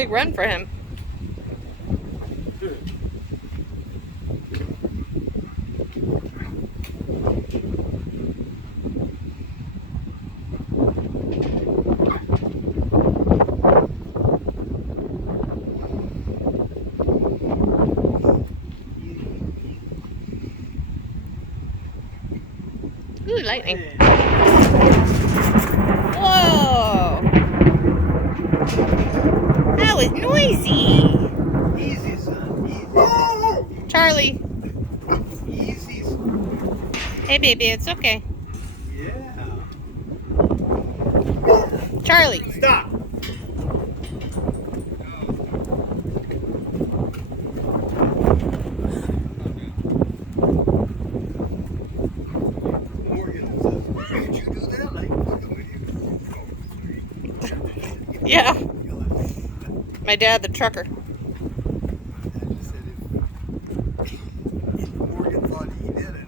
big run for him. Ooh, lightning. Whoa! That was noisy. Easy, son. Easy. Charlie. Easy. Hey, baby, it's okay. Yeah. Charlie. Stop. Morgan says, "Why did you do that?" Like, Yeah. My dad, the trucker. I just said if Morgan thought he did it.